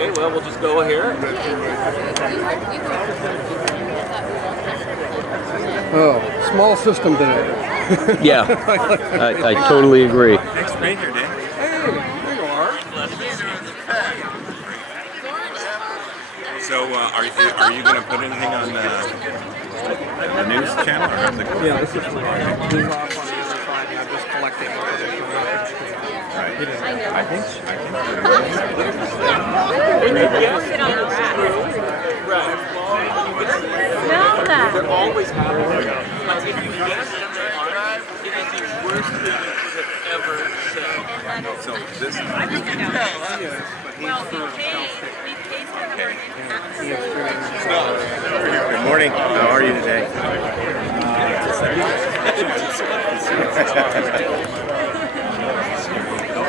Okay, well, we'll just go here. Oh, small system today. Yeah, I totally agree. Thanks for being here, Dan. Hey, there you are. So, are you going to put anything on the news channel? Or how's it going? Yeah, this is news off on the other side. Yeah, just collecting information. Right. I think. When you guess it on the right. Smell that. They're always happening. Like if you guess that they aren't, it is the worst thing you could have ever said. So this is. Well, he pays for Good morning. How are you today?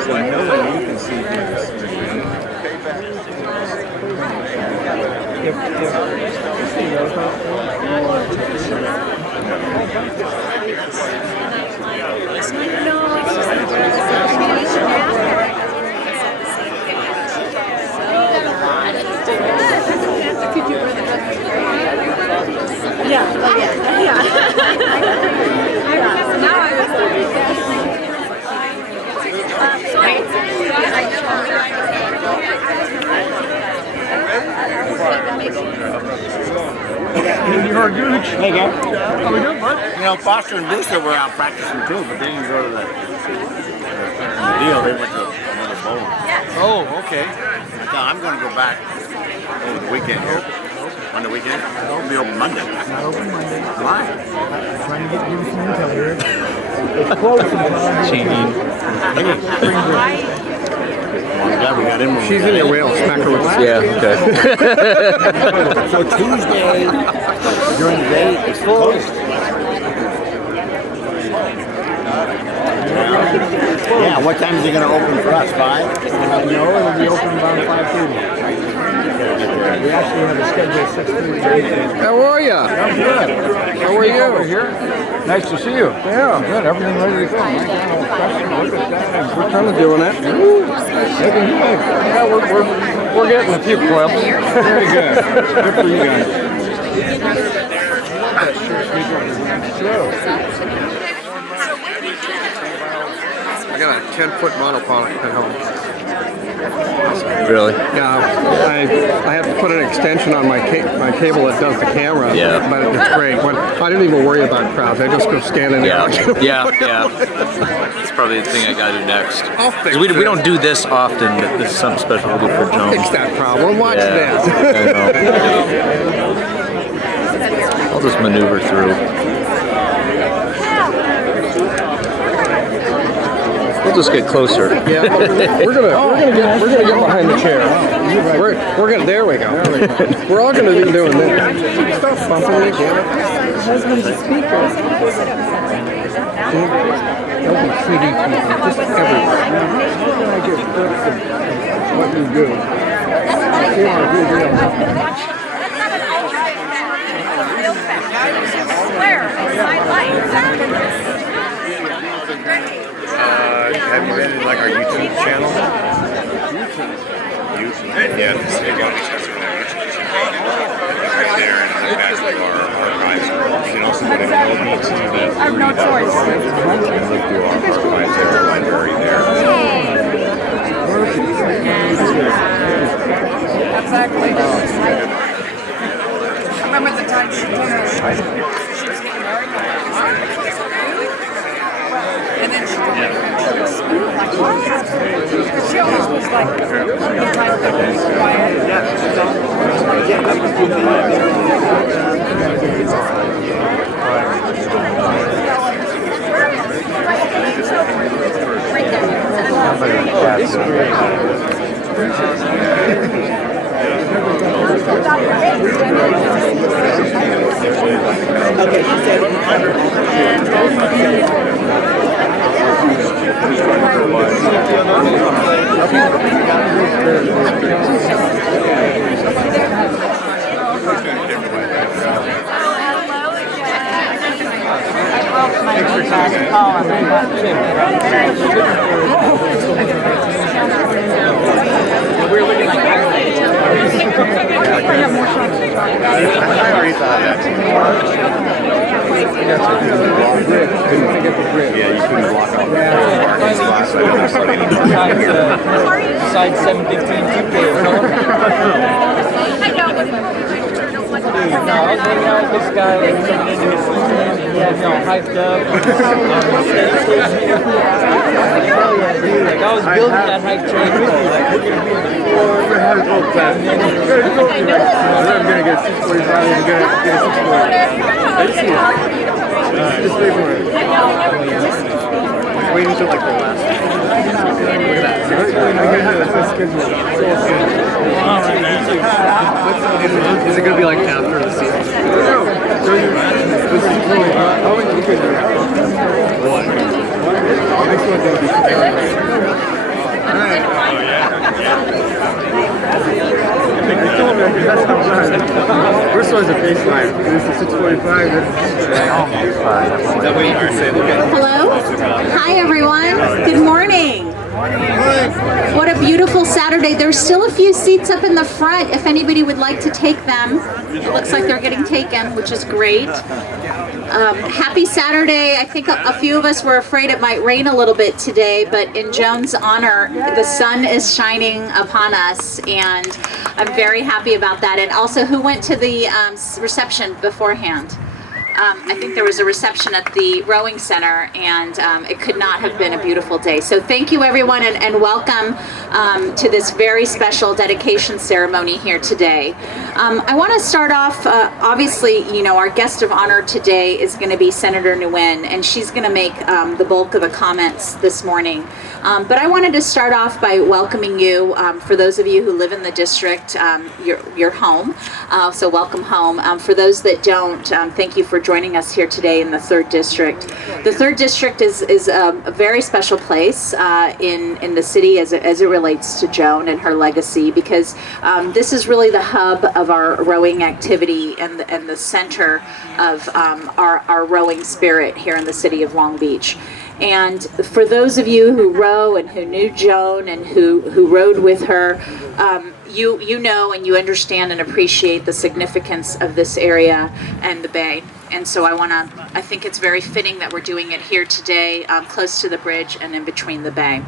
So no one you can see from the screen. You're a gooch. Hey, guys. How we doing, bud? You know, Foster and Brewster were out practicing too, but they didn't go to the deal. They went to another bowl. Oh, okay. So I'm going to go back over the weekend here. On the weekend? It'll be open Monday. Not open Monday. Why? Trying to get you some intel here. It's closed until Changing. I'm glad we got in. She's in your whale. Smack her with the Yeah, okay. So Tuesday, during the day, it's closed. Yeah, what time is it going to open for us? 5? no, it'll be open around 5:30. We actually have a schedule at 6:30. How are you? I'm good. How are you? Here. Nice to see you. Yeah, good. Everything ready to go. Look at that. We're kind of doing it. Looking good. Yeah, we're getting a few clips. Very good. Good for you guys. I got a 10-foot monopod at home. Really? Yeah, I have to put an extension on my cable that does the camera. Yeah. But it's great. I don't even worry about crowds. I just go standing there. Yeah. That's probably the thing I gotta do next. I'll fix 'Cause we it. don't do this often, but this is something special we do for I'll Joan. fix that problem. Watch Yeah, this. I know. I'll just maneuver through. We'll just get closer. Yeah, we're gonna get behind the chair. We're gonna. There we go. We're all gonna be doing this. Stop bumping me, damn it. Husband's a speaker. There'll be 3D people just everywhere. I get clips of what you do. Have you been in like our YouTube channel? YouTube? Yeah, this is the one that's on our YouTube channel. It's right there in the back of our archives. You can also go to lbtv3.org and look through our archives at our library there. Exactly. Remember the time she was getting married? And then she told me, like, what? Because she always was like, the type that was quiet. Okay, she said We're looking like Side 715 2K. Dude, no, I was hanging out with this guy, like, coming into his season, and he had me all hyped up. Hell yeah, dude, like, I was building that hype train with you, like, we're gonna be in the floor, I'm gonna get 645 and get a 640. I just see it. Just wait for it. Wait until like the last. Look at that. That's schedule. Is it gonna be like after the season? No. How many you could do? One. Next one's gonna be alright. First one's a baseline. This is 645. That way you can say, okay. Hello? Hi, everyone. Good morning. What a beautiful Saturday. There's still a few seats up in the front if anybody would like to take them. It looks like they're getting taken, which is great. Happy Saturday. I think a few of us were afraid it might rain a little bit today, but in Joan's honor, the sun is shining upon us, and I'm very happy about that. And also, who went to the reception beforehand? I think there was a reception at the rowing center, and it could not have been a beautiful day. So thank you, everyone, and welcome to this very special dedication ceremony here today. I want to start off, obviously, you know, our guest of honor today is going to be Senator Nguyen, and she's going to make the bulk of the comments this morning. But I wanted to start off by welcoming you. For those of you who live in the district, you're home, so welcome home. For those that don't, thank you for joining us here today in the 3rd District. The 3rd District is a very special place in the city as it relates to Joan and her legacy, because this is really the hub of our rowing activity and the center of our rowing spirit here in the city of Long Beach. And for those of you who row and who knew Joan and who rowed with her, you know and you understand and appreciate the significance of this area and the Bay. And so I think it's very fitting that we're doing it here today, close to the bridge and in between the Bay.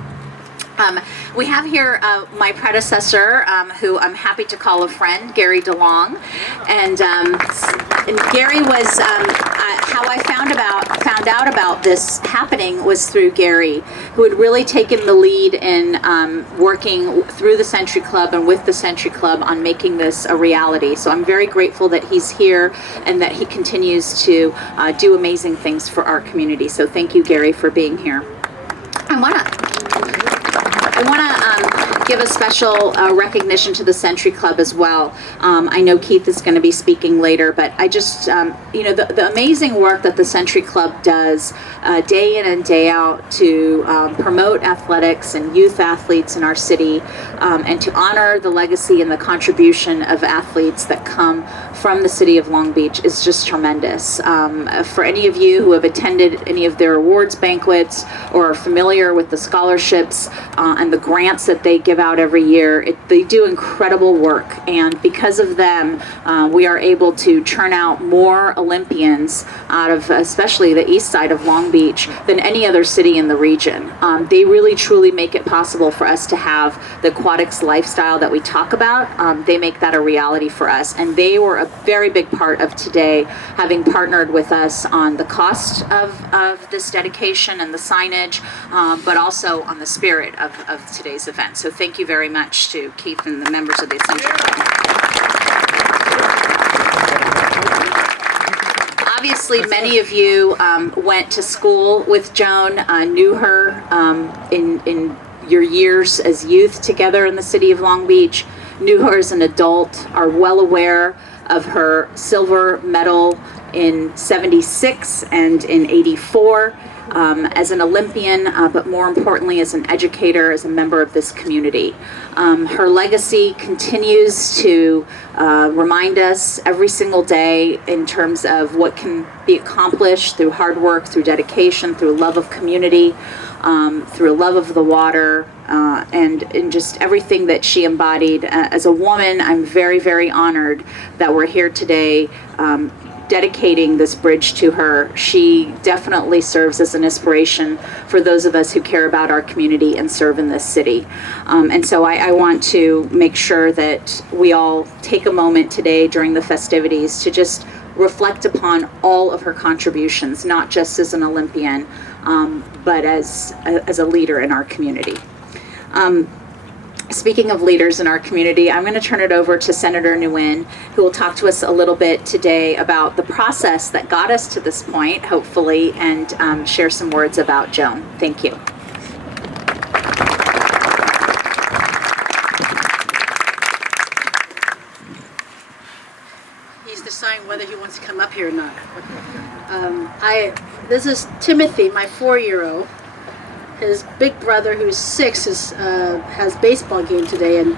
We have here my predecessor, who I'm happy to call a friend, Gary DeLong, and Gary was how I found out about this happening was through Gary, who had really taken the lead in working through the Century Club and with the Century Club on making this a reality. So I'm very grateful that he's here and that he continues to do amazing things for our community. So thank you, Gary, for being here. I want to give a special recognition to the Century Club as well. I know Keith is going to be speaking later, but I just, you know, the amazing work that the Century Club does day in and day out to promote athletics and youth athletes in our city, and to honor the legacy and the contribution of athletes that come from the city of Long Beach is just tremendous. For any of you who have attended any of their awards banquets or are familiar with the scholarships and the grants that they give out every year, they do incredible work, and because of them, we are able to churn out more Olympians out of especially the east side of Long Beach than any other city in the region. They really truly make it possible for us to have the aquatics lifestyle that we talk about. They make that a reality for us, and they were a very big part of today, having partnered with us on the cost of this dedication and the signage, but also on the spirit of today's event. So thank you very much to Keith and the members of the Century Club. Obviously, many of you went to school with Joan, knew her in your years as youth together in the city of Long Beach, knew her as an adult, are well aware of her silver medal in '76 and in '84. As an Olympian, but more importantly as an educator, as a member of this community. Her legacy continues to remind us every single day in terms of what can be accomplished through hard work, through dedication, through love of community, through love of the water, and in just everything that she embodied. As a woman, I'm very, very honored that we're here today dedicating this bridge to her. She definitely serves as an inspiration for those of us who care about our community and serve in this city. And so I want to make sure that we all take a moment today during the festivities to just reflect upon all of her contributions, not just as an Olympian, but as a leader in our community. Speaking of leaders in our community, I'm going to turn it over to Senator Nguyen, who will talk to us a little bit today about the process that got us to this point, hopefully, and share some words about Joan. Thank you. He's deciding whether he wants to come up here or not. This is Timothy, my 4-year-old. His big brother, who's 6, has baseball game today, and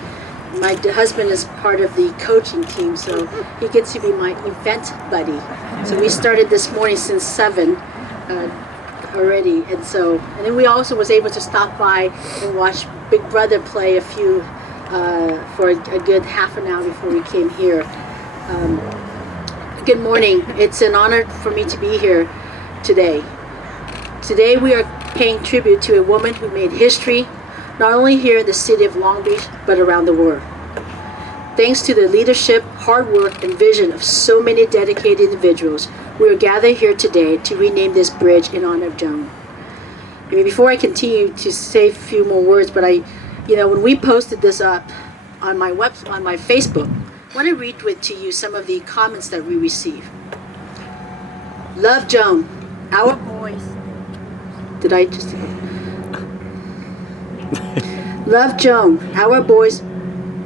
my husband is part of the coaching team, so he gets to be my event buddy. So we started this morning since 7 already, and then we also was able to stop by and watch Big Brother play for a good half an hour before we came here. Good morning. It's an honor for me to be here today. Today we are paying tribute to a woman who made history, not only here in the city of Long Beach, but around the world. Thanks to the leadership, hard work, and vision of so many dedicated individuals, we are gathered here today to rename this bridge in honor of Joan. I mean, before I continue to say a few more words, but when we posted this up on my Facebook, I want to read to you some of the comments that we received. Love Joan, our boys. Did I just? Love Joan, our boys,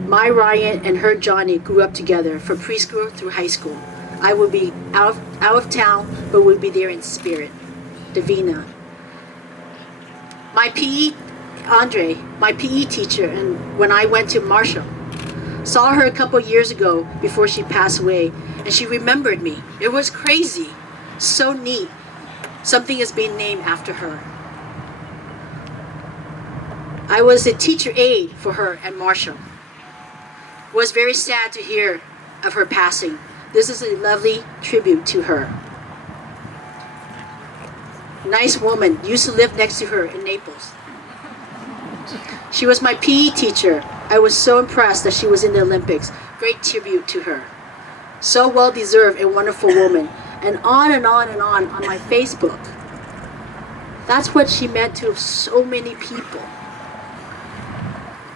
my Ryan and her Johnny grew up together from preschool through high school. I will be out of town, but will be there in spirit. Davina. My PE teacher, and when I went to Marshall, saw her a couple years ago before she passed away, and she remembered me. It was crazy, so neat. Something is being named after her. I was a teacher aide for her at Marshall. It was very sad to hear of her passing. This is a lovely tribute to her. Nice woman, used to live next to her in Naples. She was my PE teacher. I was so impressed that she was in the Olympics. Great tribute to her. So well deserved, a wonderful woman. And on and on and on my Facebook. That's what she meant to so many people.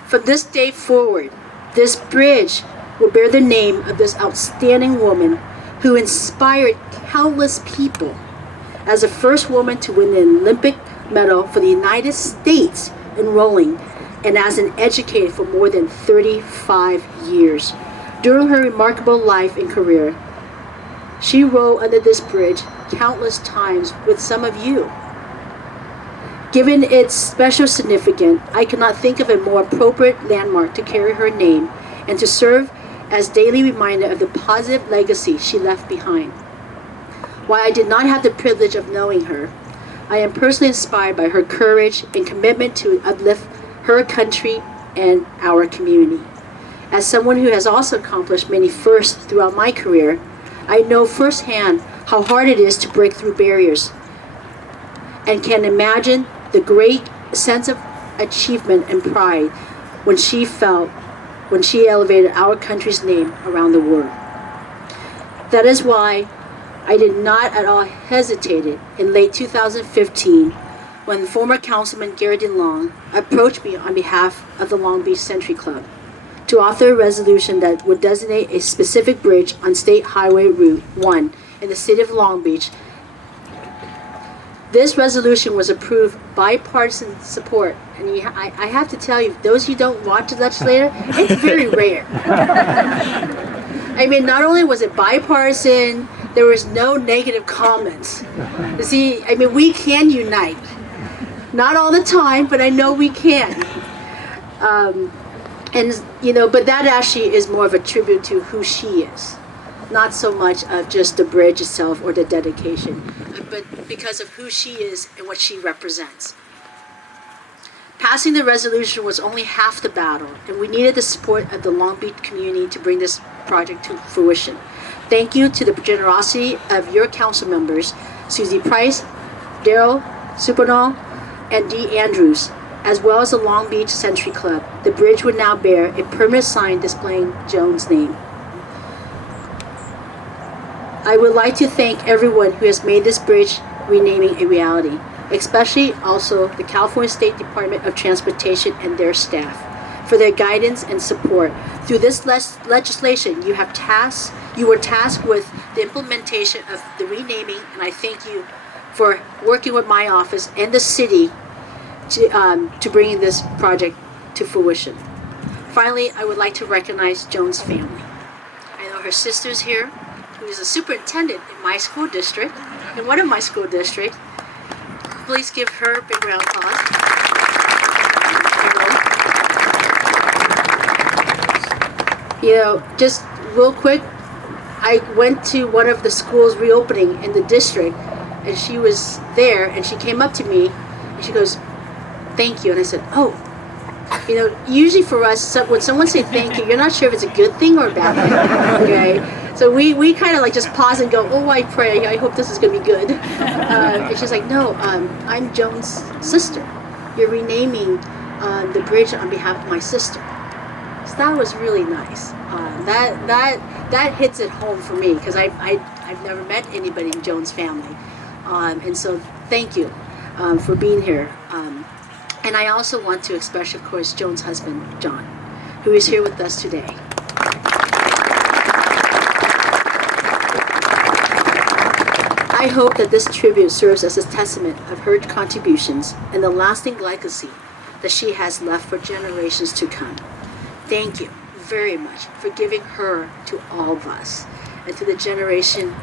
From this day forward, this bridge will bear the name of this outstanding woman who inspired countless people as the first woman to win an Olympic medal for the United States in rolling, and as an educator for more than 35 years. During her remarkable life and career, she rode under this bridge countless times with some of you. Given its special significance, I cannot think of a more appropriate landmark to carry her name and to serve as daily reminder of the positive legacy she left behind. While I did not have the privilege of knowing her, I am personally inspired by her courage and commitment to uplift her country and our community. As someone who has also accomplished many firsts throughout my career, I know firsthand how hard it is to break through barriers and can imagine the great sense of achievement and pride when she elevated our country's name around the world. That is why I did not at all hesitate in late 2015 when former Councilman Gary DeLong approached me on behalf of the Long Beach Century Club to author a resolution that would designate a specific bridge on State Highway Route 1 in the city of Long Beach. This resolution was approved bipartisan support, and I have to tell you, those who don't watch the legislator, it's very rare. I mean, not only was it bipartisan, there was no negative comments. You see, I mean, we can unite. Not all the time, but I know we can. But that actually is more of a tribute to who she is. Not so much of just the bridge itself or the dedication, but because of who she is and what she represents. Passing the resolution was only half the battle, and we needed the support of the Long Beach community to bring this project to fruition. thank you to the generosity of your council members, Susie Price, Daryl Supernall, and Dee Andrews, as well as the Long Beach Century Club. The bridge would now bear a permanent sign displaying Joan's name. I would like to thank everyone who has made this bridge renaming a reality, especially also the California State Department of Transportation and their staff for their guidance and support. Through this legislation, you were tasked with the implementation of the renaming, and I thank you for working with my office and the city to bringing this project to fruition. Finally, I would like to recognize Joan's family. I know her sister's here, who is a superintendent in my school district, in one of my school districts. Please give her a big round of applause. You know, just real quick, I went to one of the schools reopening in the district, and she was there, and she came up to me, and she goes, "Thank you." And I said, "Oh." You know, usually for us, when someone says thank you, you're not sure if it's a good thing or a bad thing, okay? So we kind of like just pause and go, "Oh, I pray, I hope this is going to be good." And she's like, "No, I'm Joan's sister. You're renaming the bridge on behalf of my sister." So that was really nice. That hits it home for me, because I've never met anybody in Joan's family. And so thank you for being here. And I also want to express, of course, Joan's husband, John, who is here with us today. I hope that this tribute serves as a testament of her contributions and the lasting legacy that she has left for generations to come. Thank you very much for giving her to all of us and to the generation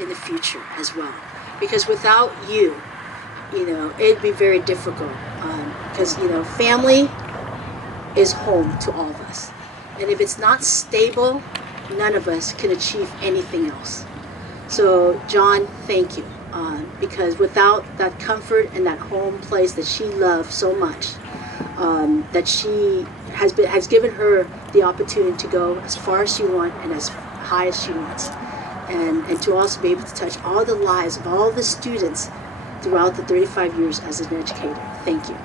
in the future as well. Because without you, you know, it'd be very difficult. Because, you know, family is home to all of us. And if it's not stable, none of us can achieve anything else. So, John, thank you. Because without that comfort and that home place that she loved so much, that she has given her the opportunity to go as far as she wants and as high as she wants. And to also be able to touch all the lives of all the students throughout the 35 years as an educator. Thank you.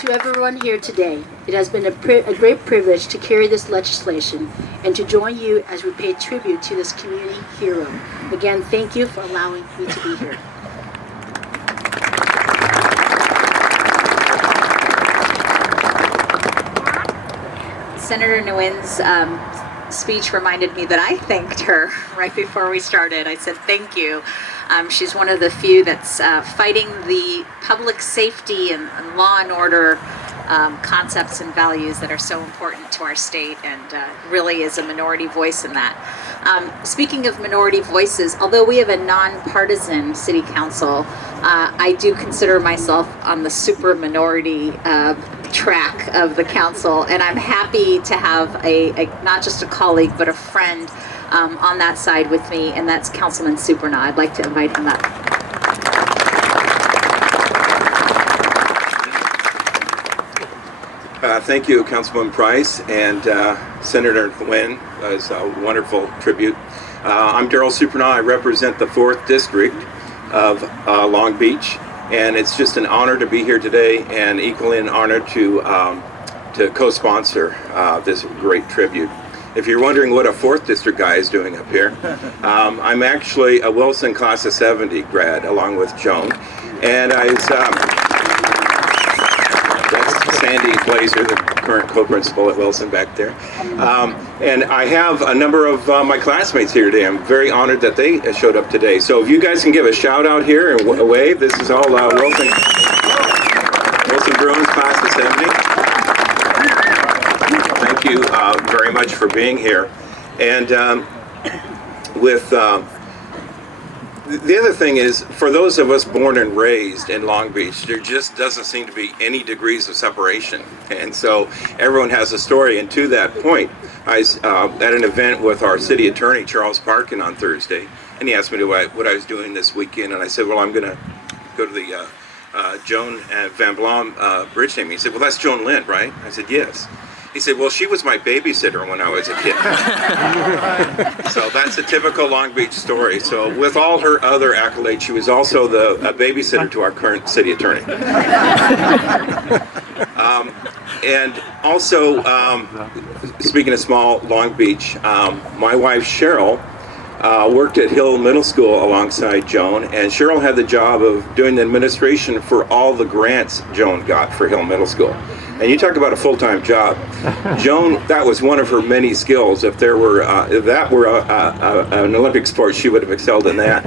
To everyone here today, it has been a great privilege to carry this legislation and to join you as we pay tribute to this community hero. Again, thank you for allowing me to be here. Senator Nguyen's speech reminded me that I thanked her right before we started. I said thank you. She's one of the few that's fighting the public safety and law and order concepts and values that are so important to our state, and really is a minority voice in that. Speaking of minority voices, although we have a nonpartisan city council, I do consider myself on the super minority track of the council, and I'm happy to have a not just a colleague but a friend on that side with me, and that's Councilman Supernall. I'd like to invite him up. Thank you, Councilwoman Price, and Senator Nguyen. It was a wonderful tribute. I'm Daryl Supernall. I represent the 4th District of Long Beach, and it's just an honor to be here today, and equally an honor to co-sponsor this great tribute. If you're wondering what a 4th District guy is doing up here, I'm actually a Wilson Class of 70 grad, along with Joan, and that's Sandy Blazer, the current co-principal at Wilson back there. And I have a number of my classmates here today. I'm very honored that they showed up today. So if you guys can give a shout out here and a wave, this is all Wilson Bruins Class of 70. Thank you very much for being here. And the other thing is, for those of us born and raised in Long Beach, there just doesn't seem to be any degrees of separation. And so everyone has a story. And to that point, I was at an event with our city attorney, Charles Parkin, on Thursday, and he asked me what I was doing this weekend. And I said, well, I'm going to go to the Joan Van Blom bridge name. He said, well, that's Joan Lind, right? I said, yes. He said, well, she was my babysitter when I was a kid. So that's a typical Long Beach story. So with all her other accolades, she was also the babysitter to our current city attorney. And also, speaking of small Long Beach, my wife Cheryl worked at Hill Middle School alongside Joan, and Cheryl had the job of doing the administration for all the grants Joan got for Hill Middle School. And you talk about a full-time job. Joan, that was one of her many skills. If that were an Olympic sport, she would have excelled in that.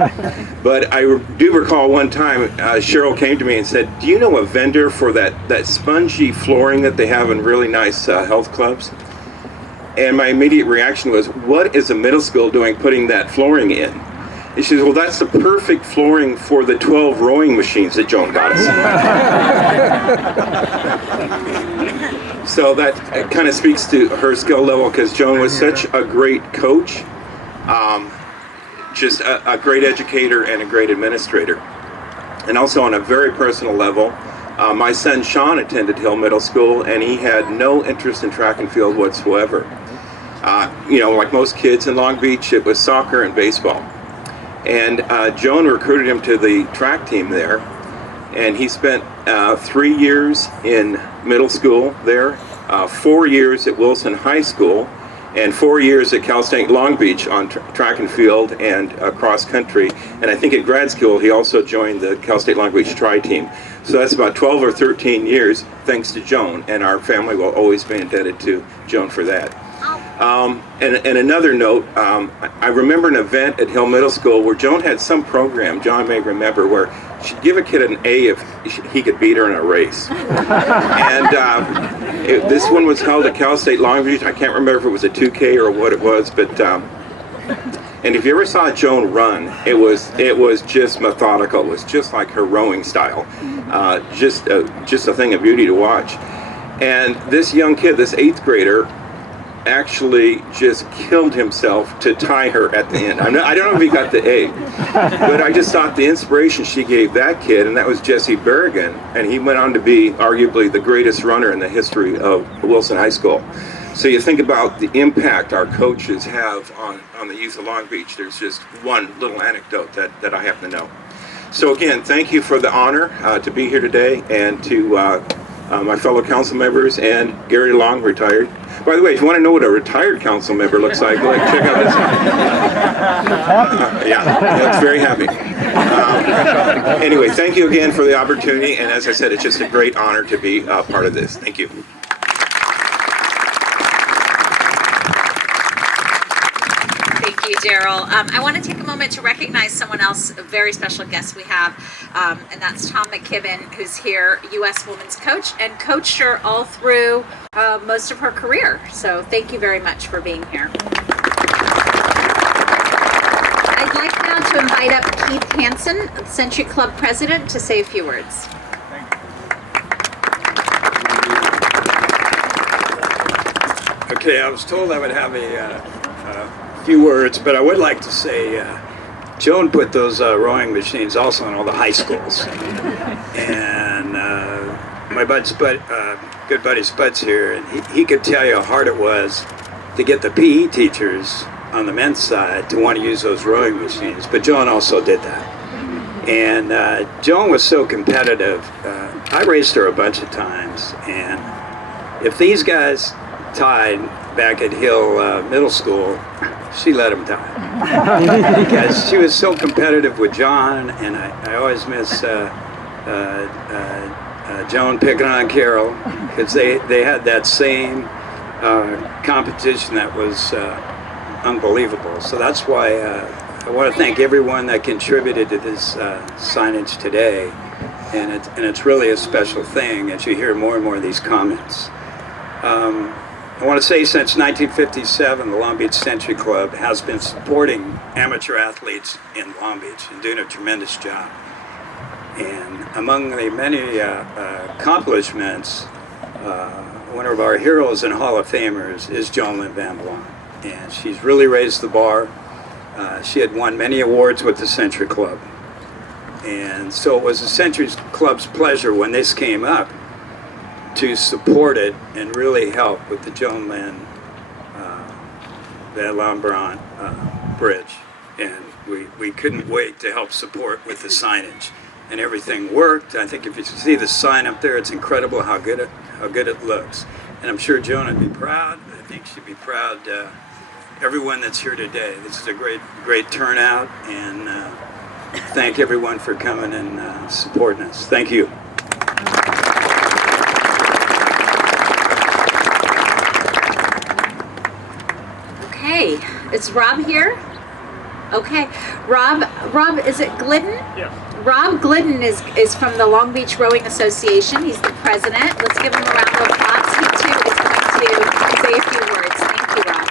But I do recall one time Cheryl came to me and said, do you know a vendor for that spongy flooring that they have in really nice health clubs? And my immediate reaction was, what is a middle school doing putting that flooring in? And she said, well, that's the perfect flooring for the 12 rowing machines that Joan got us. So that kind of speaks to her skill level, because Joan was such a great coach, just a great educator and a great administrator. And also on a very personal level, my son Sean attended Hill Middle School, and he had no interest in track and field whatsoever. You know, like most kids in Long Beach, it was soccer and baseball. And Joan recruited him to the track team there, and he spent 3 years in middle school there, 4 years at Wilson High School, and 4 years at Cal State Long Beach on track and field and cross country. And I think at grad school he also joined the Cal State Long Beach tri-team. So that's about 12 or 13 years thanks to Joan, and our family will always be indebted to Joan for that. And another note, I remember an event at Hill Middle School where Joan had some program, John may remember, where she'd give a kid an A if he could beat her in a race. And this one was held at Cal State Long Beach. I can't remember if it was a 2K or what it was, but and if you ever saw Joan run, it was just methodical. It was just like her rowing style, just a thing of beauty to watch. And this young kid, this 8th grader, actually just killed himself to tie her at the end. I don't know if he got the A, but I just thought the inspiration she gave that kid, and that was Jesse Berrigan, and he went on to be arguably the greatest runner in the history of Wilson High School. So you think about the impact our coaches have on the youth of Long Beach. There's just one little anecdote that I happen to know. So again, thank you for the honor to be here today, and to my fellow council members and Gary Long, retired. By the way, if you want to know what a retired council member looks like, check out this one. Yeah, he looks very happy. Anyway, thank you again for the opportunity, and as I said, it's just a great honor to be part of this. Thank you. Thank you, Daryl. I want to take a moment to recognize someone else, a very special guest we have, and that's Tom McKibben, who's here, U.S. women's coach, and coached her all through most of her career. So thank you very much for being here. I'd like now to invite up Keith Hansen, Century Club president, to say a few words. Okay, I was told I would have a few words, but I would like to say Joan put those rowing machines also in all the high schools. And my good buddy Spud's here, and he could tell you how hard it was to get the PE teachers on the men's side to want to use those rowing machines. But Joan also did that. And Joan was so competitive. I raced her a bunch of times, and if these guys tied back at Hill Middle School, she let them tie. Because she was so competitive with John, and I always miss Joan picking on Carol, because they had that same competition that was unbelievable. So that's why I want to thank everyone that contributed to this signage today, and it's really a special thing as you hear more and more of these comments. I want to say since 1957, the Long Beach Century Club has been supporting amateur athletes in Long Beach and doing a tremendous job. And among the many accomplishments, one of our heroes and Hall of Famers is Joan Van Blom. And she's really raised the bar. She had won many awards with the Century Club. And so it was the Century Club's pleasure when this came up to support it and really help with the Joan Van Lombron Bridge. And we couldn't wait to help support with the signage. And everything worked. I think if you see the sign up there, it's incredible how good it looks. And I'm sure Joan would be proud. I think she'd be proud. Everyone that's here today. This is a great turnout, and thank everyone for coming and supporting us. Thank you. Okay, is Rob here? Okay, Rob, is it Glidden? Yeah. Rob Glidden is from the Long Beach Rowing Association. He's the president. Let's give him a round of applause. He too is going to say a few words. Thank you, Rob.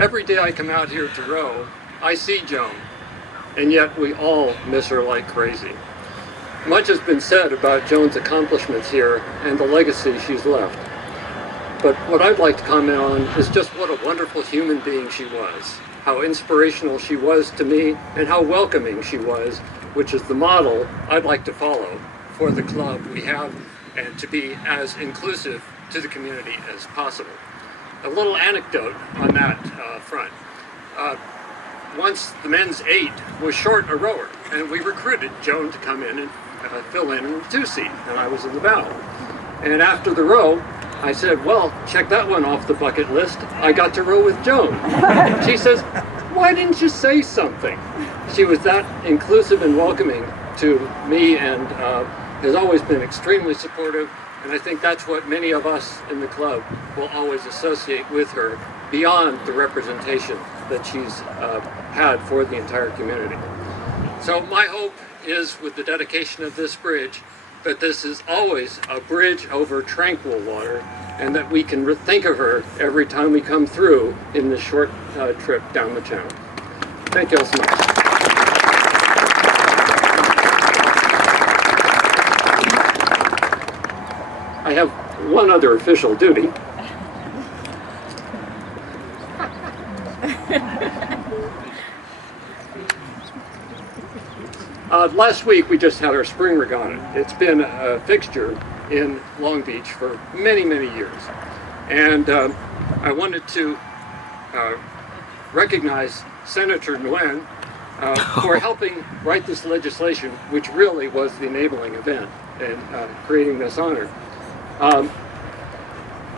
Every day I come out here to row, I see Joan, and yet we all miss her like crazy. Much has been said about Joan's accomplishments here and the legacy she's left. But what I'd like to comment on is just what a wonderful human being she was, how inspirational she was to me, and how welcoming she was, which is the model I'd like to follow for the club we have and to be as inclusive to the community as possible. A little anecdote on that front. Once the men's 8 was short a rower, and we recruited Joan to come in and fill in the 2 seat, and I was in the bow. And after the row, I said, well, check that one off the bucket list. I got to row with Joan. She says, why didn't you say something? She was that inclusive and welcoming to me, and has always been extremely supportive. And I think that's what many of us in the club will always associate with her, beyond the representation that she's had for the entire community. So my hope is, with the dedication of this bridge, that this is always a bridge over tranquil water, and that we can think of her every time we come through in this short trip down the channel. Thank you all so much. I have one other official duty. Last week we just had our spring regatta. It's been a fixture in Long Beach for many, many years. And I wanted to recognize Senator Joan for helping write this legislation, which really was the enabling event in creating this honor.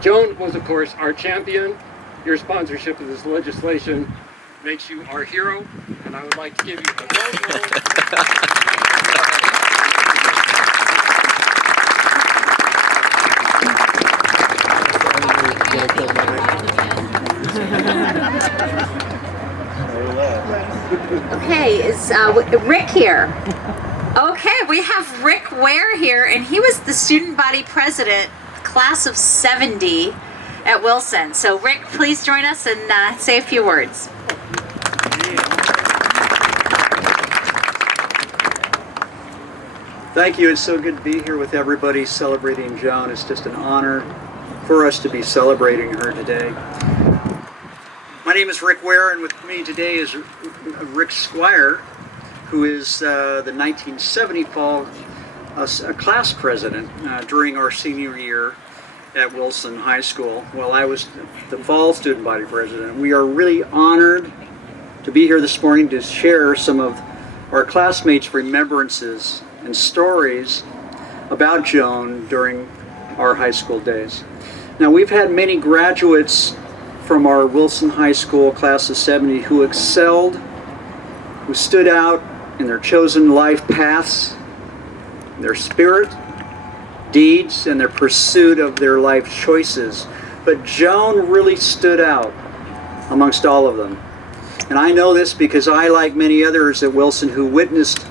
Joan was, of course, our champion. Your sponsorship of this legislation makes you our hero, and I would like to give you a gold medal. Okay, is Rick here? Okay, we have Rick Ware here, and he was the student body president, class of 70 at Wilson. So Rick, please join us and say a few words. Thank you. It's so good to be here with everybody celebrating Joan. It's just an honor for us to be celebrating her today. My name is Rick Ware, and with me today is Rick Squire, who is the 1970 fall class president during our senior year at Wilson High School. Well, I was the fall student body president. We are really honored to be here this morning to share some of our classmates' remembrances and stories about Joan during our high school days. Now, we've had many graduates from our Wilson High School class of 70 who excelled, who stood out in their chosen life paths, their spirit, deeds, and their pursuit of their life choices. But Joan really stood out amongst all of them. And I know this because I, like many others at Wilson who witnessed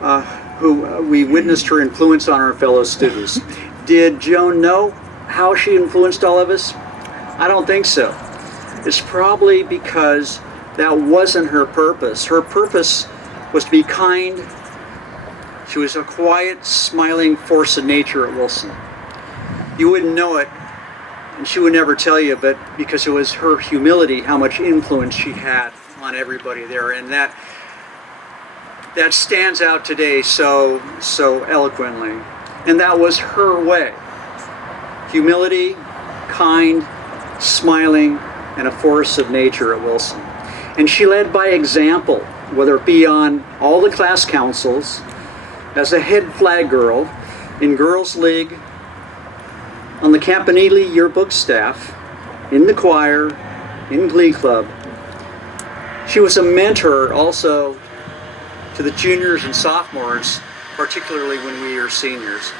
her influence on our fellow students. Did Joan know how she influenced all of us? I don't think so. It's probably because that wasn't her purpose. Her purpose was to be kind. She was a quiet, smiling force of nature at Wilson. You wouldn't know it And she would never tell you, but because it was her humility, how much influence she had on everybody there. And that stands out today so eloquently. And that was her way. Humility, kind, smiling, and a force of nature at Wilson. And she led by example, whether it be on all the class councils, as a head flag girl, in Girls League, on the Campanile yearbook staff, in the choir, in Glee Club. She was a mentor also to the juniors and sophomores, particularly when we were seniors.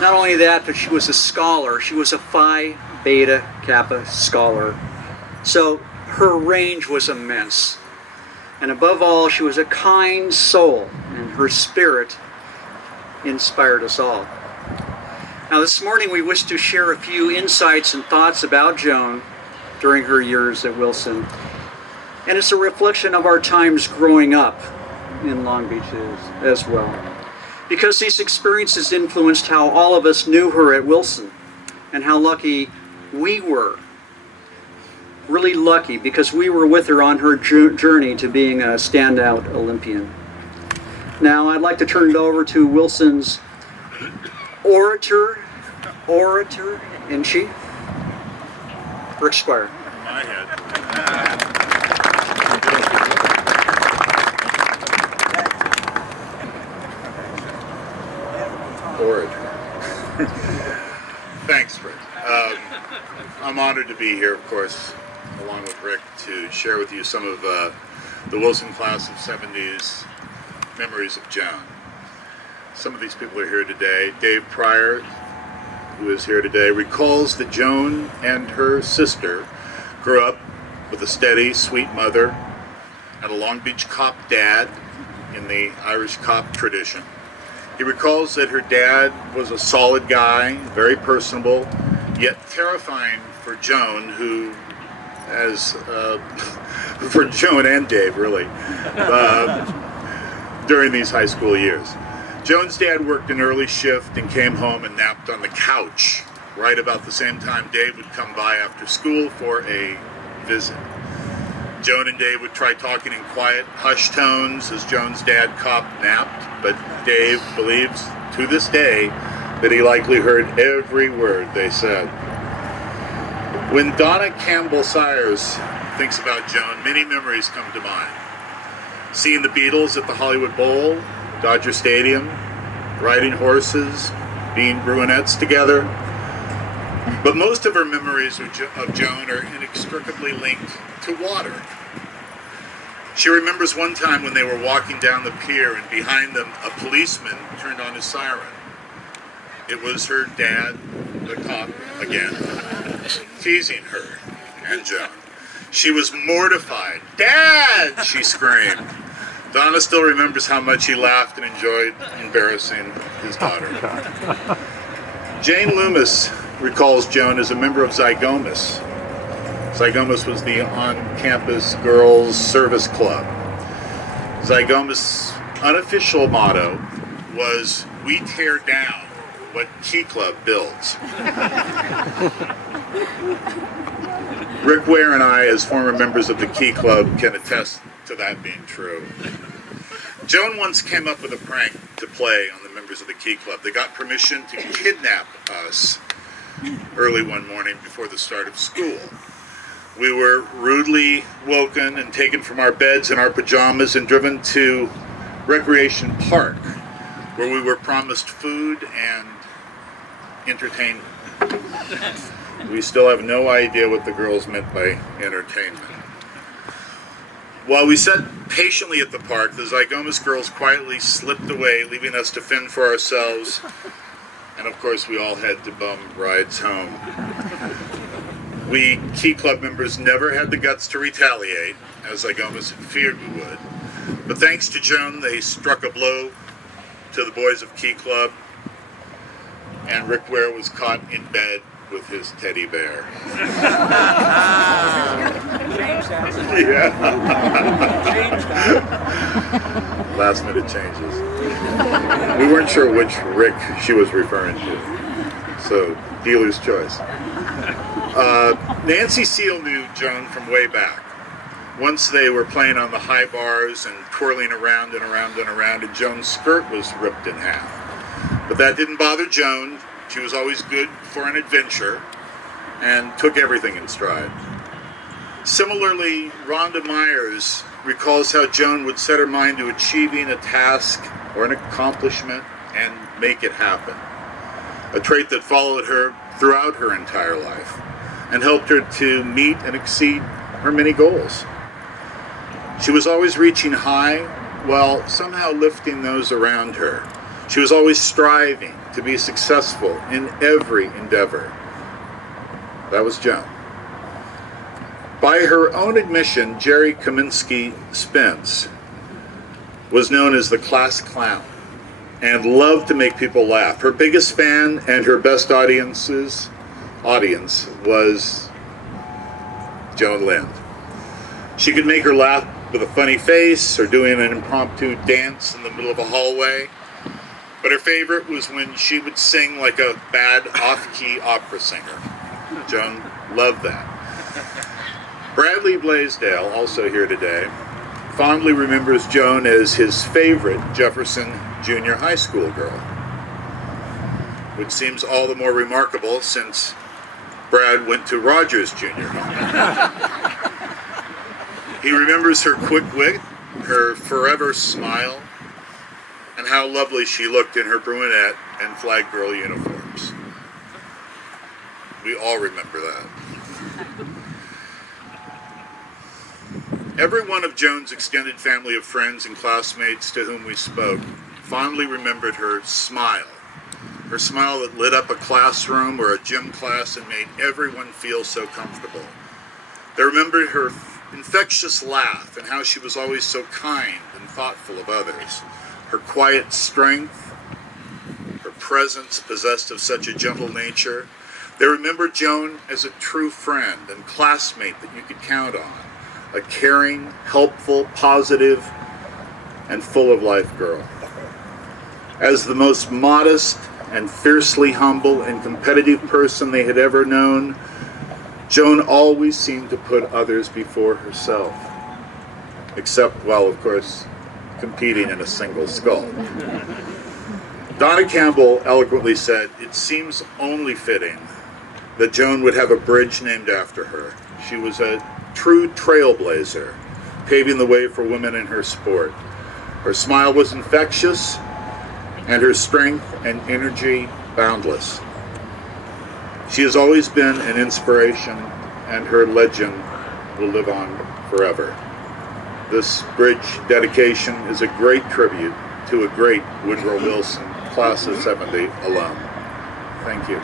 Not only that, but she was a scholar. She was a Phi Beta Kappa scholar. So her range was immense. And above all, she was a kind soul, and her spirit inspired us all. Now this morning we wish to share a few insights and thoughts about Joan during her years at Wilson. And it's a reflection of our times growing up in Long Beach as well. Because these experiences influenced how all of us knew her at Wilson, and how lucky we were. Really lucky, because we were with her on her journey to being a standout Olympian. Now I'd like to turn it over to Wilson's orator-in-chief, Rick Squire. My head. Thanks, Rick. I'm honored to be here, of course, along with Rick, to share with you some of the Wilson class of 70s memories of Joan. Some of these people are here today. Dave Pryor, who is here today, recalls that Joan and her sister grew up with a steady, sweet mother and a Long Beach cop dad in the Irish cop tradition. He recalls that her dad was a solid guy, very personable, yet terrifying for Joan, who, for Joan and Dave, really, during these high school years. Joan's dad worked an early shift and came home and napped on the couch right about the same time Dave would come by after school for a visit. Joan and Dave would try talking in quiet, hushed tones as Joan's dad cop napped, but Dave believes to this day that he likely heard every word they said. When Donna Campbell Sires thinks about Joan, many memories come to mind. Seeing the Beatles at the Hollywood Bowl, Dodger Stadium, riding horses, being brunettes together. But most of her memories of Joan are inextricably linked to water. She remembers one time when they were walking down the pier and behind them a policeman turned on his siren. It was her dad, the cop, again, teasing her and Joan. She was mortified. "Dad!" she screamed. Donna still remembers how much he laughed and enjoyed embarrassing his daughter. Jane Loomis recalls Joan as a member of Zygomas. Zygomas was the on-campus girls' service club. Zygomas' unofficial motto was, "We tear down what Key Club builds." Rick Ware and I, as former members of the Key Club, can attest to that being true. Joan once came up with a prank to play on the members of the Key Club. They got permission to kidnap us early one morning before the start of school. We were rudely woken and taken from our beds in our pajamas and driven to Recreation Park, where we were promised food and entertainment. We still have no idea what the girls meant by entertainment. While we sat patiently at the park, the Zygomas girls quietly slipped away, leaving us to fend for ourselves. And of course, we all had to bum rides home. We Key Club members never had the guts to retaliate, as Zygomas had feared we would. But thanks to Joan, they struck a blow to the boys of Key Club, and Rick Ware was caught in bed with his teddy bear. Yeah. Last minute changes. We weren't sure which Rick she was referring to, so dealer's choice. Nancy Seal knew Joan from way back. Once they were playing on the high bars and twirling around and around and around, and Joan's skirt was ripped in half. But that didn't bother Joan. She was always good for an adventure and took everything in stride. Similarly, Rhonda Myers recalls how Joan would set her mind to achieving a task or an accomplishment and make it happen. A trait that followed her throughout her entire life and helped her to meet and exceed her many goals. She was always reaching high while somehow lifting those around her. She was always striving to be successful in every endeavor. That was Joan. By her own admission, Jerry Kaminsky Spence was known as the class clown and loved to make people laugh. Her biggest fan and her best audience was Joan Lind. She could make her laugh with a funny face or doing an impromptu dance in the middle of a hallway. But her favorite was when she would sing like a bad off-key opera singer. Joan loved that. Bradley Blaisdell, also here today, fondly remembers Joan as his favorite Jefferson Junior High School girl, which seems all the more remarkable since Brad went to Rogers Junior High. He remembers her quick wit, her forever smile, and how lovely she looked in her brunette and flag girl uniforms. We all remember that. Every one of Joan's extended family of friends and classmates to whom we spoke fondly remembered her smile that lit up a classroom or a gym class and made everyone feel so comfortable. They remembered her infectious laugh and how she was always so kind and thoughtful of others. Her quiet strength, her presence possessed of such a gentle nature. They remembered Joan as a true friend and classmate that you could count on. A caring, helpful, positive, and full of life girl. As the most modest and fiercely humble and competitive person they had ever known, Joan always seemed to put others before herself, except while, of course, competing in a single scull. Donna Campbell eloquently said, "It seems only fitting that Joan would have a bridge named after her. She was a true trailblazer, paving the way for women in her sport. Her smile was infectious, and her strength and energy boundless. She has always been an inspiration, and her legend will live on forever." This bridge dedication is a great tribute to a great Woodrow Wilson Class of 70 alum. Thank you.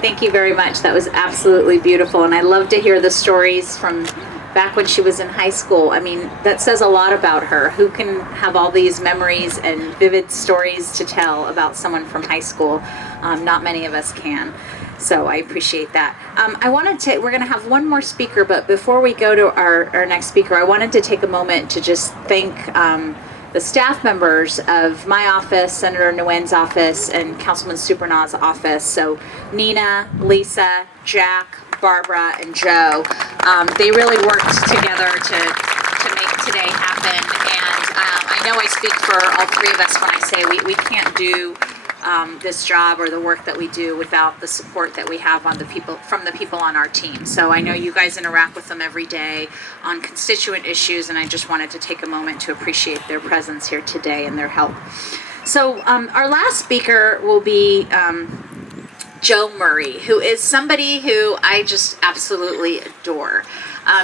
Thank you very much. That was absolutely beautiful. And I love to hear the stories from back when she was in high school. I mean, that says a lot about her. Who can have all these memories and vivid stories to tell about someone from high school? Not many of us can. So I appreciate that. We're going to have one more speaker, but before we go to our next speaker, I wanted to take a moment to just thank the staff members of my office, Senator Nguyen's office, and Councilman Supernaw's office. So Nina, Lisa, Jack, Barbara, and Joe. They really worked together to make today happen. And I know I speak for all three of us when I say we can't do this job or the work that we do without the support that we have from the people on our team. So I know you guys interact with them every day on constituent issues, and I just wanted to take a moment to appreciate their presence here today and their help. So our last speaker will be Jo Murray, who is somebody who I just absolutely adore.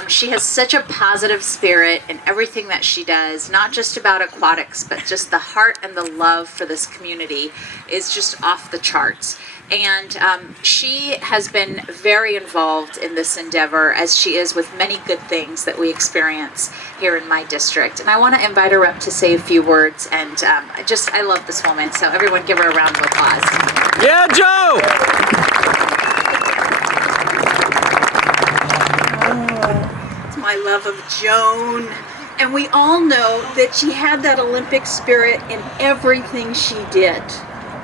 She has such a positive spirit in everything that she does, not just about aquatics, but just the heart and the love for this community is just off the charts. And she has been very involved in this endeavor, as she is with many good things that we experience here in my district. And I want to invite her up to say a few words. And I love this woman. So everyone give her a round of applause. Yeah, Joe! my love of Joan. And we all know that she had that Olympic spirit in everything she did.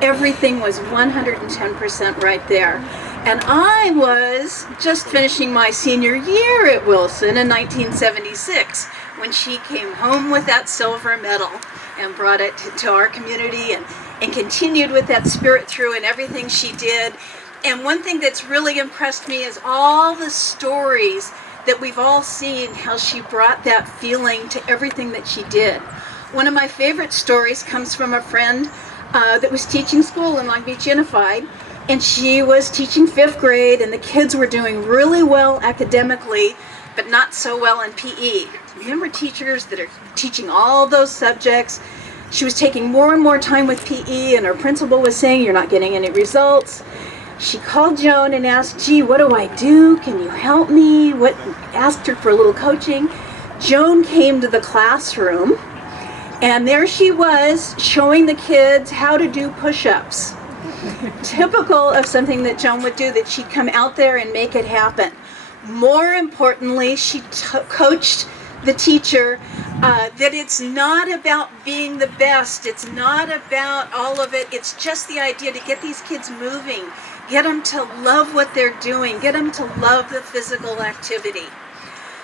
Everything was 110% right there. And I was just finishing my senior year at Wilson in 1976 when she came home with that silver medal and brought it to our community and continued with that spirit through in everything she did. And one thing that's really impressed me is all the stories that we've all seen, how she brought that feeling to everything that she did. One of my favorite stories comes from a friend that was teaching school in Long Beach Unified, and she was teaching 5th grade, and the kids were doing really well academically, but not so well in PE. Remember teachers that are teaching all those subjects? She was taking more and more time with PE, and her principal was saying, "You're not getting any results." She called Joan and asked, "Gee, what do I do? Can you help me?" Asked her for a little coaching. Joan came to the classroom, and there she was showing the kids how to do push-ups. Typical of something that Joan would do, that she'd come out there and make it happen. More importantly, she coached the teacher that it's not about being the best. It's not about all of it. It's just the idea to get these kids moving, get them to love what they're doing, get them to love the physical activity.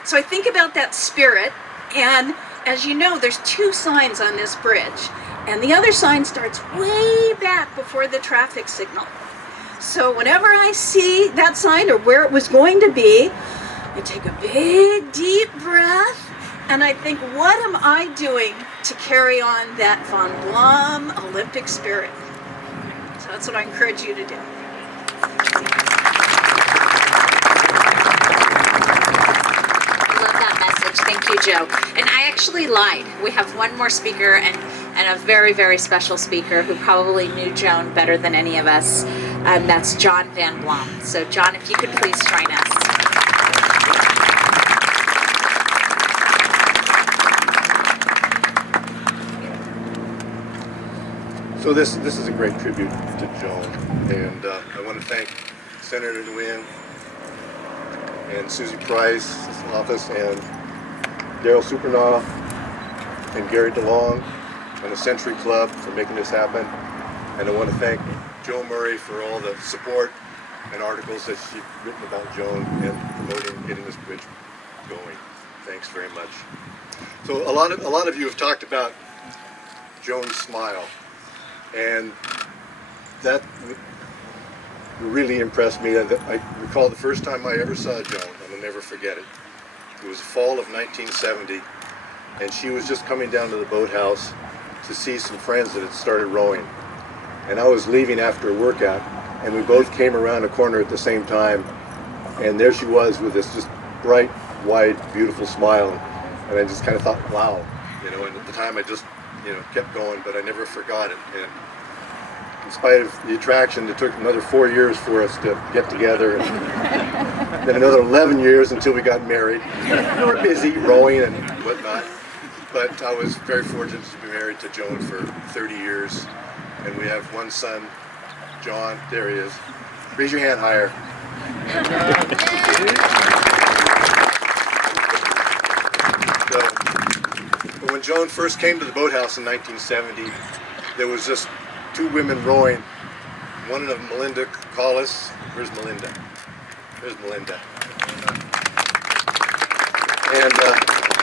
So I think about that spirit, and as you know, there's 2 signs on this bridge, and the other sign starts way back before the traffic signal. So whenever I see that sign or where it was going to be, I take a big deep breath and I think, what am I doing to carry on that von Blom Olympic spirit? So that's what I encourage you to do. Love that message. Thank you, Joe. And I actually lied. We have one more speaker and a very, very special speaker who probably knew Joan better than any of us. That's John Van Blom. So John, if you could please join us. So this is a great tribute to Joan, and I want to thank Senator Nguyen and Susie Price's office and Daryl Supernaw and Gary DeLong and the Century Club for making this happen. And I want to thank Joe Murray for all the support and articles that she's written about Joan and promoting getting this bridge going. Thanks very much. So a lot of you have talked about Joan's smile, and that really impressed me. I recall the first time I ever saw Joan, and I'll never forget it. It was the fall of 1970, and she was just coming down to the boathouse to see some friends that had started rowing. And I was leaving after a workout, and we both came around a corner at the same time, and there she was with this just bright, wide, beautiful smile. And I just kind of thought, wow, and at the time I just, kept going, but I never forgot it. And in spite of the attraction, it took another 4 years for us to get together, and then another 11 years until we got married. We were busy rowing and whatnot, but I was very fortunate to be married to Joan for 30 years, and we have one son, John. There he is. Raise your hand higher. So, when Joan first came to the boathouse in 1970, there was just 2 women rowing. One of them, Melinda Collis. Where's Melinda? There's Melinda. And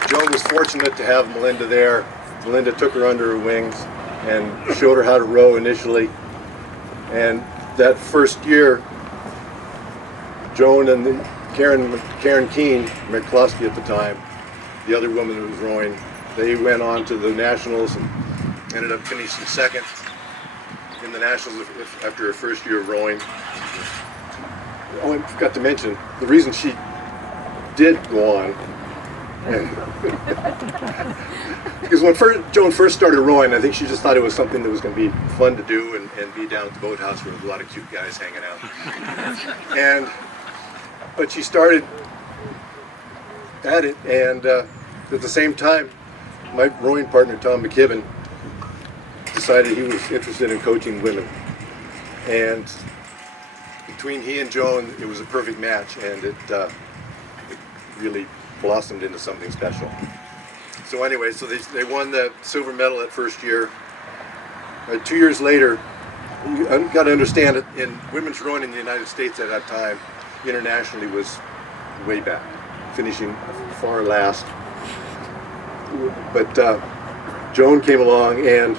Joan was fortunate to have Melinda there. Melinda took her under her wings and showed her how to row initially. And that first year, Joan and Karen Keene, McCluskey at the time, the other woman who was rowing, they went on to the Nationals and ended up finishing second in the Nationals after her first year of rowing. Oh, I forgot to mention, the reason she did go on, because when Joan first started rowing, I think she just thought it was something that was going to be fun to do and be down at the boathouse where there was a lot of cute guys hanging out. But she started at it, and at the same time, my rowing partner, Tom McKibben, decided he was interested in coaching women. And between he and Joan, it was a perfect match, and it really blossomed into something special. So anyway, so they won the silver medal that first year. 2 years later, you got to understand it, in women's rowing in the United States at that time, internationally was way back, finishing far last. But Joan came along and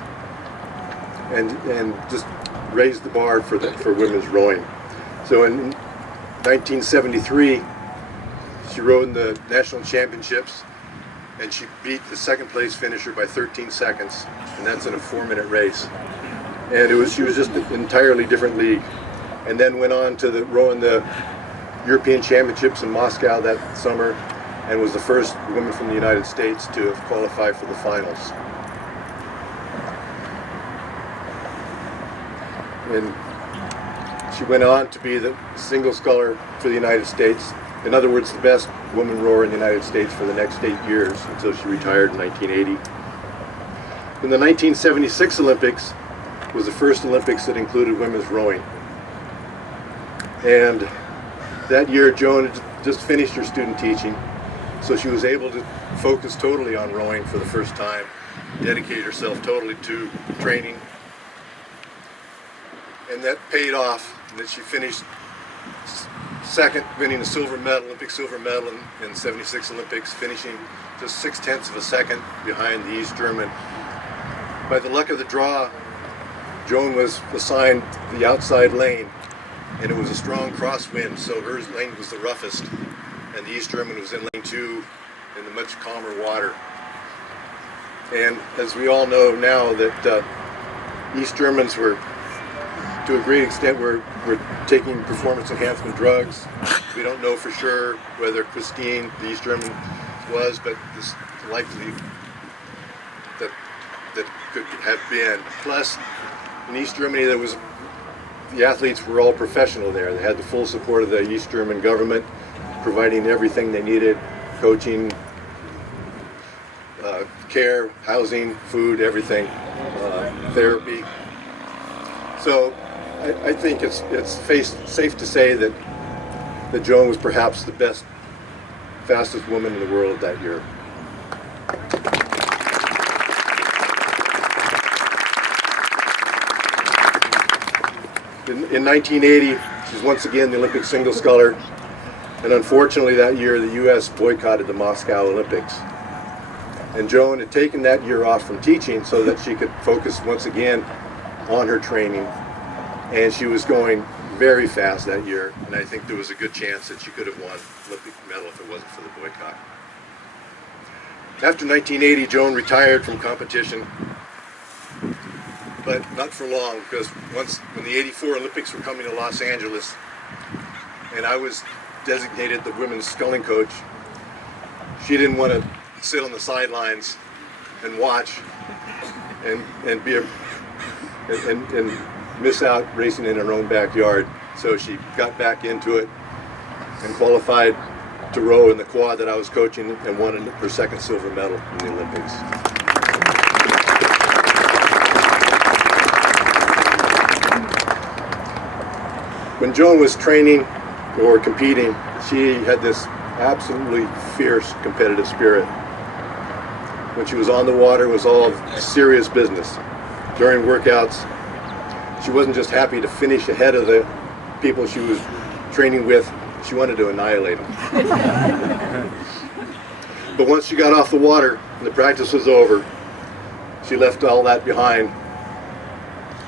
just raised the bar for women's rowing. So in 1973, she rowed in the national championships, and she beat the second place finisher by 13 seconds, and that's in a 4-minute race. And she was just an entirely different league. And then went on to row in the European Championships in Moscow that summer, and was the first woman from the United States to qualify for the finals. And she went on to be the single sculler for the United States. In other words, the best woman rower in the United States for the next 8 years until she retired in 1980. In the 1976 Olympics was the first Olympics that included women's rowing. And that year Joan had just finished her student teaching, so she was able to focus totally on rowing for the first time, dedicate herself totally to training. And that paid off, and that she finished second, winning a silver medal, Olympic silver medal in 76 Olympics, finishing just 0.6 of a second behind the East German. By the luck of the draw, Joan was assigned the outside lane, and it was a strong crosswind, so her lane was the roughest, and the East German was in lane 2 in the much calmer water. And as we all know now, that East Germans were, to a great extent, were taking performance enhancement drugs. We don't know for sure whether Christine, the East German, was, but it's likely that could have been. Plus, in East Germany, the athletes were all professional there. They had the full support of the East German government, providing everything they needed: coaching, care, housing, food, everything, therapy. So I think it's safe to say that Joan was perhaps the best, fastest woman in the world that year. In 1980, she's once again the Olympic single sculler, and unfortunately that year the U.S. boycotted the Moscow Olympics. And Joan had taken that year off from teaching so that she could focus once again on her training, and she was going very fast that year, and I think there was a good chance that she could have won Olympic medal if it wasn't for the boycott. After 1980, Joan retired from competition, but not for long, because when the '84 Olympics were coming to Los Angeles, and I was designated the women's sculling coach, she didn't want to sit on the sidelines and watch and miss out racing in her own backyard. So she got back into it and qualified to row in the quad that I was coaching, and won her second silver medal in the Olympics. When Joan was training or competing, she had this absolutely fierce competitive spirit. When she was on the water, it was all serious business. During workouts, she wasn't just happy to finish ahead of the people she was training with, she wanted to annihilate them. But once she got off the water and the practice was over, she left all that behind,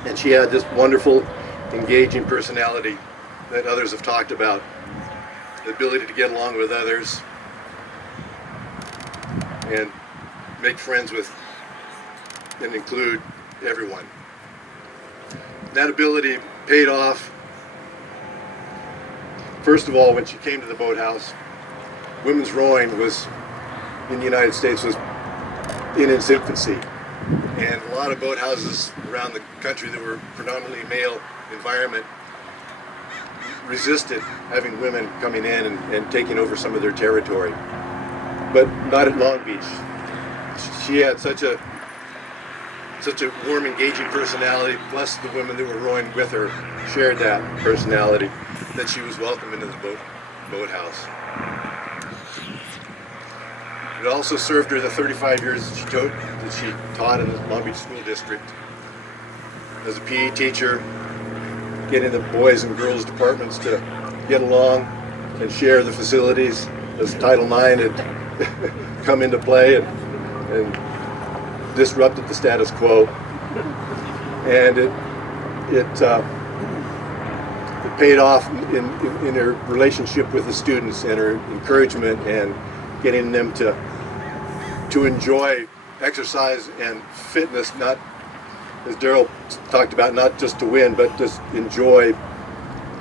and she had this wonderful, engaging personality that others have talked about. The ability to get along with others and make friends with and include everyone. That ability paid off. First of all, when she came to the boathouse, women's rowing was, in the United States, was in its infancy. And a lot of boathouses around the country that were predominantly male environment resisted having women coming in and taking over some of their territory. But not at Long Beach. She had such a warm, engaging personality, plus the women that were rowing with her shared that personality, that she was welcome into the boathouse. It also served her the 35 years that she taught in the Long Beach School District as a PE teacher, getting the boys and girls departments to get along and share the facilities as Title IX had come into play and disrupted the status quo. And it paid off in her relationship with the students and her encouragement and getting them to enjoy exercise and fitness, not, as Daryl talked about, not just to win, but just enjoy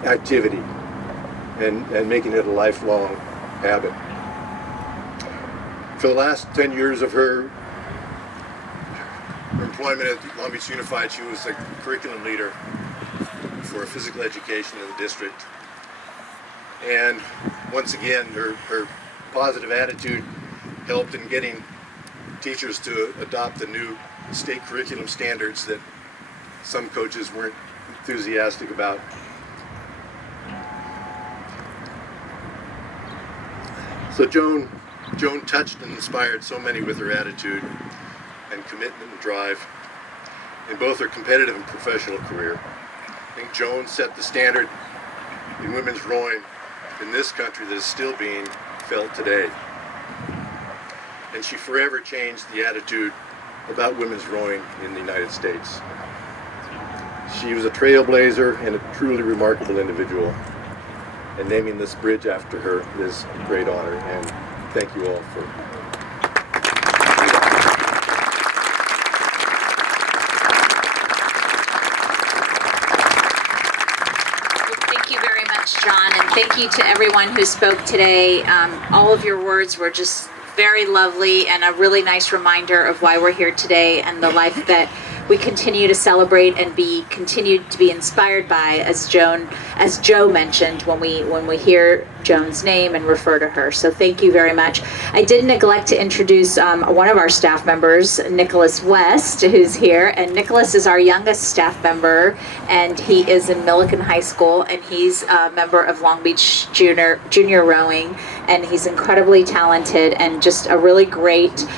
activity and making it a lifelong habit. For the last 10 years of her employment at Long Beach Unified, she was the curriculum leader for physical education in the district. And once again, her positive attitude helped in getting teachers to adopt the new state curriculum standards that some coaches weren't enthusiastic about. So Joan touched and inspired so many with her attitude and commitment and drive in both her competitive and professional career. I think Joan set the standard in women's rowing in this country that is still being felt today. And she forever changed the attitude about women's rowing in the United States. She was a trailblazer and a truly remarkable individual. And naming this bridge after her is a great honor, and thank you all for John, and thank you to everyone who spoke today. All of your words were just very lovely and a really nice reminder of why we're here today and the life that we continue to celebrate and continue to be inspired by, as Joe mentioned, when we hear Joan's name and refer to her. So thank you very much. I did neglect to introduce one of our staff members, Nicholas West, who's here. And Nicholas is our youngest staff member, and he is in Millikan High School, and he's a member of Long Beach Junior Rowing, and he's incredibly talented and just a really great,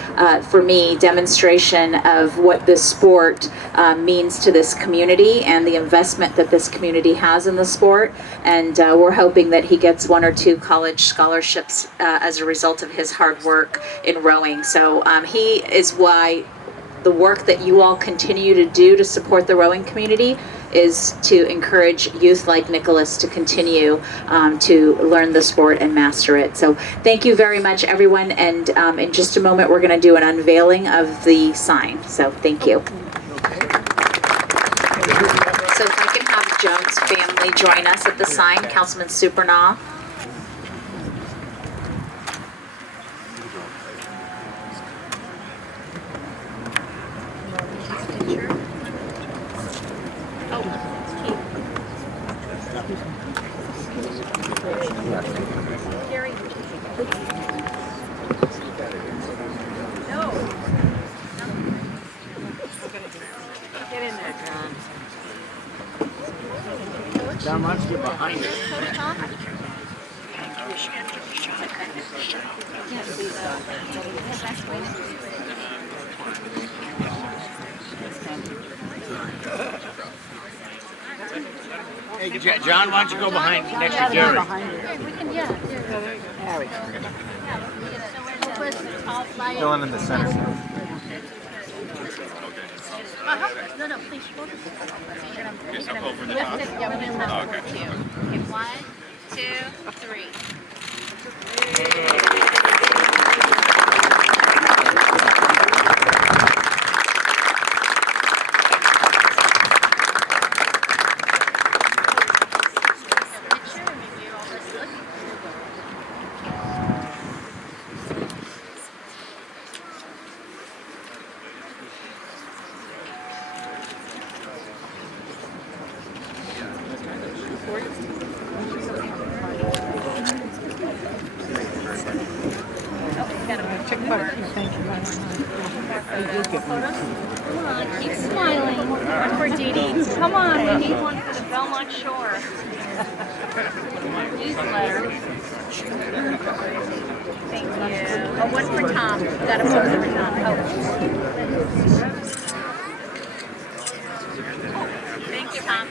for me, demonstration of what this sport means to this community and the investment that this community has in the sport. And we're hoping that he gets 1 or 2 college scholarships as a result of his hard work in rowing. So he is why the work that you all continue to do to support the rowing community is to encourage youth like Nicholas to continue to learn the sport and master it. So thank you very much, everyone. And in just a moment, we're going to do an unveiling of the sign. So thank you. So if I can have Joan's family join us at the sign, Councilman Supernaw. John, why don't you get behind it? Hey, John, why don't you go behind next to Jerry? There we go. Going in the center. No, no, please. You're gonna lift it. Yeah, we're gonna lift it for 2. Okay, 1, 2, 3. Come on, keep smiling. One for Dee Dee. Come on, we need one for the Belmont Shore. Newsletter. Thank you. Oh, one for Tom. You got a photo for Tom. Oh. Thank you, Tom.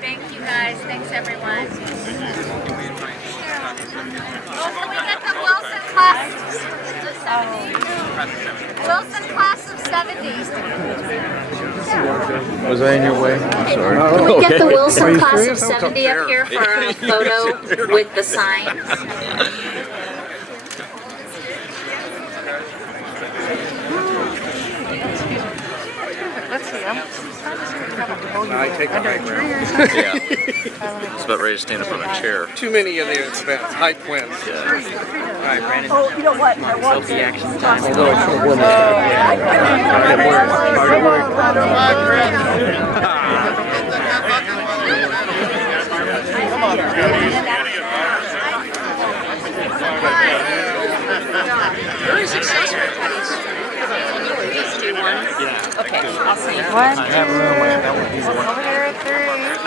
Thank you, guys. Thanks, everyone. Oh, can we get the Wilson class of 70? Wilson class of 70s. Was I in your way? I'm sorry. Can we get the Okay. Wilson class of 70 up here for a photo with the signs? Let's see, I'm trying to see what kind of I take a high ground. Yeah. I was about ready to stand up on a chair. Too many of the height wins. Alright, Brandon. Oh, you know what? I want selfie action time. Although I should have worn my Very successful. Okay, I'll send you I have room, that would be one. Over here at 3.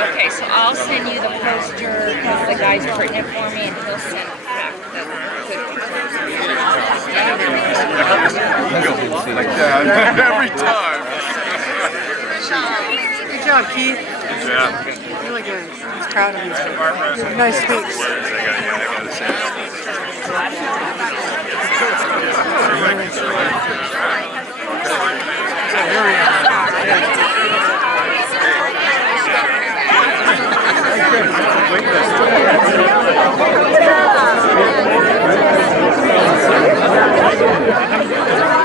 Okay, so I'll send you the poster. The guy's written it for me, and he'll send back the Like that every time. Good job, Keith. Good job. Really good. He's proud of you. Nice tweaks. Thank you.